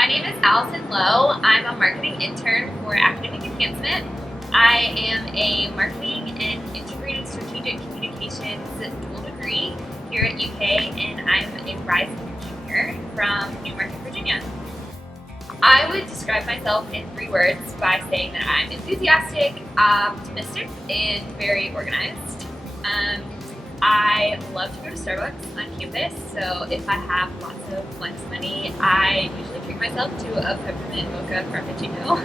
My name is Allyson Lowe. I'm a marketing intern for Academic Enhancement. I am a marketing and integrated strategic communications dual degree here at UK, and I'm a rising junior from Newmarket, Virginia. I would describe myself in 3 words by saying that I'm enthusiastic, optimistic, and very organized. I love to go to Starbucks on campus, so if I have lots of lunch money, I usually treat myself to a peppermint mocha frappuccino.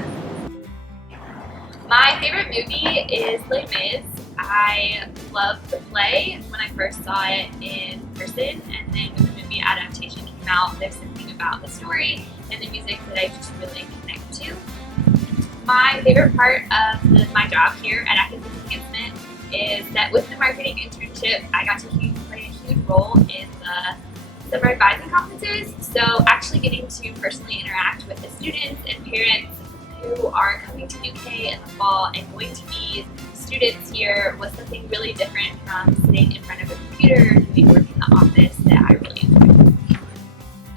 My favorite movie is Les Mis. I loved the play when I first saw it in person, and then when the movie adaptation came out, there's something about the story and the music that I just really connect to. My favorite part of my job here at Academic Enhancement is that with the marketing internship, I got to play a huge role in the summer advising conferences. So actually getting to personally interact with the students and parents who are coming to UK in the fall and going to be students here was something really different from sitting in front of a computer doing work in the office that I really enjoyed.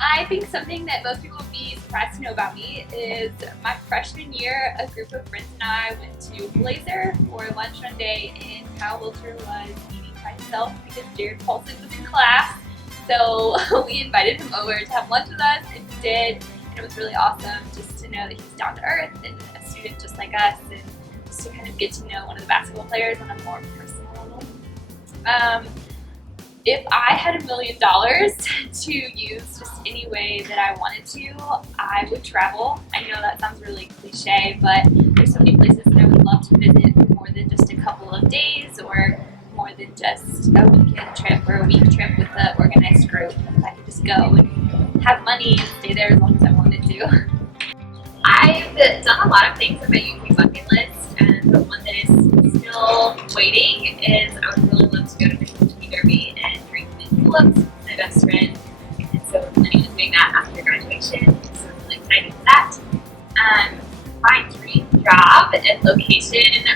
I think something that most people would be surprised to know about me is my freshman year, a group of friends and I went to Blazer for lunch one day, and Kyle Wilcher was eating by himself because Jared Paulson was in class. So we invited him over to have lunch with us, and he did, and it was really awesome just to know that he's down to earth and a student just like us, and just to kind of get to know one of the basketball players on a more personal level. If I had $1 million to use just any way that I wanted to, I would travel. I know that sounds really cliche, but there's so many places that I would love to visit for more than just a couple of days or more than just a weekend trip or a week trip with an organized group. If I could just go and have money and stay there as long as I wanted to. I've done a lot of things on my UK bucket list, and the one that is still waiting is I would really love to go to the Kentucky Derby and drink mint juleps with my best friend. And so we're planning on doing that after graduation. So I'm really excited for that. My dream job and location,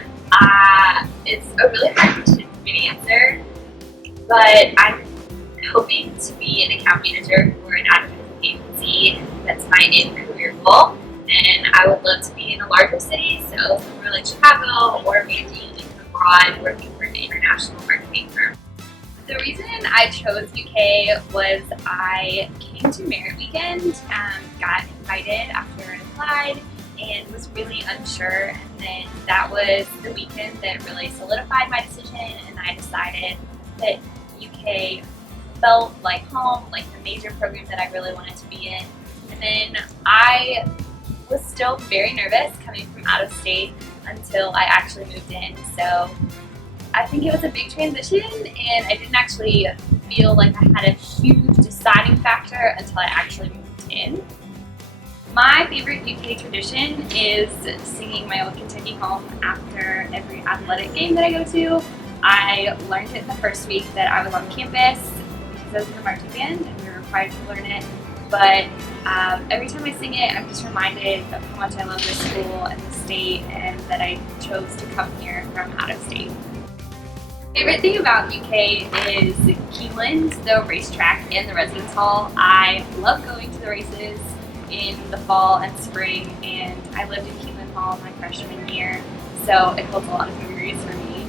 it's a really hard question for me to answer, but I'm hoping to be an account manager for an advertising agency. That's my end career goal. And I would love to be in a larger city, so somewhere like Chicago or maybe even abroad working for an international marketing firm. The reason I chose UK was I came to Merit Weekend, got invited after I applied, and was really unsure. And then that was the weekend that really solidified my decision, and I decided that UK felt like home, like the major program that I really wanted to be in. And then I was still very nervous coming from out of state until I actually moved in. So I think it was a big transition, and I didn't actually feel like I had a huge deciding factor until I actually moved in. My favorite UK tradition is singing my old Kentucky home after every athletic game that I go to. I learned it the first week that I was on campus because I was in the marching band and we were required to learn it. But every time I sing it, I'm just reminded of how much I love this school and the state, and that I chose to come here from out of state. Favorite thing about UK is Keeneland, the racetrack, and the residence hall. I love going to the races in the fall and spring, and I lived in Keeneland Hall my freshman year, so it holds a lot of memories for me.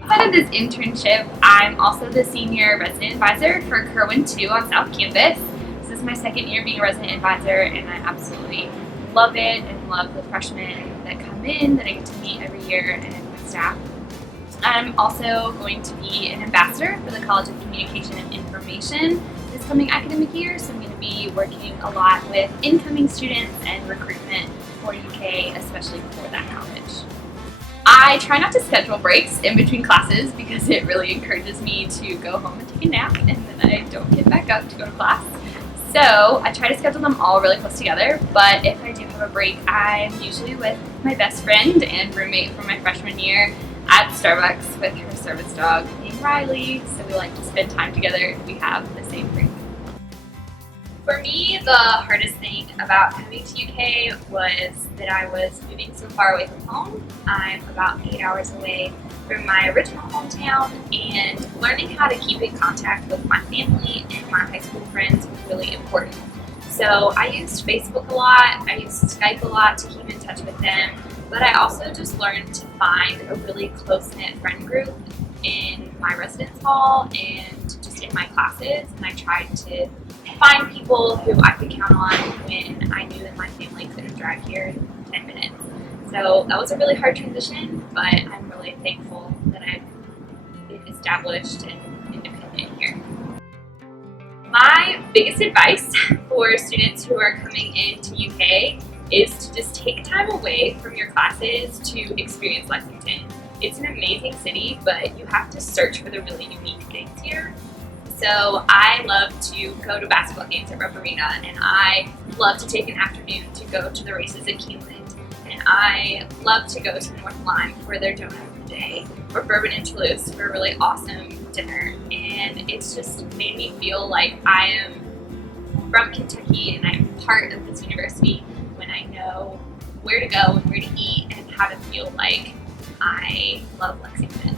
Outside of this internship, I'm also the senior resident advisor for Kerwin 2 on South Campus. This is my second year being a resident advisor, and I absolutely love it and love the freshmen that come in that I get to meet every year and my staff. I'm also going to be an ambassador for the College of Communication and Information this coming academic year, so I'm going to be working a lot with incoming students and recruitment for UK, especially for that college. I try not to schedule breaks in between classes because it really encourages me to go home and take a nap, and then I don't get back up to go to class. So I try to schedule them all really close together, but if I do have a break, I'm usually with my best friend and roommate from my freshman year at Starbucks with her service dog named Riley, so we like to spend time together if we have the same break. For me, the hardest thing about coming to UK was that I was moving so far away from home. I'm about 8 hours away from my original hometown, and learning how to keep in contact with my family and my high school friends was really important. So I used Facebook a lot, I used Skype a lot to keep in touch with them, but I also just learned to find a really close-knit friend group in my residence hall and just in my classes, and I tried to find people who I could count on when I knew that my family couldn't drive here in 10 minutes. So that was a really hard transition, but I'm really thankful that I've been established and independent here. My biggest advice for students who are coming into UK is to just take time away from your classes to experience Lexington. It's an amazing city, but you have to search for the really unique things here. So I love to go to basketball games at Rupp Arena, and I love to take an afternoon to go to the races at Keeneland, and I love to go to North Lime for their donut of the day, or Bourbon and Toulouse for a really awesome dinner. And it's just made me feel like I am from Kentucky and I'm part of this university when I know where to go and where to eat and how to feel like I love Lexington.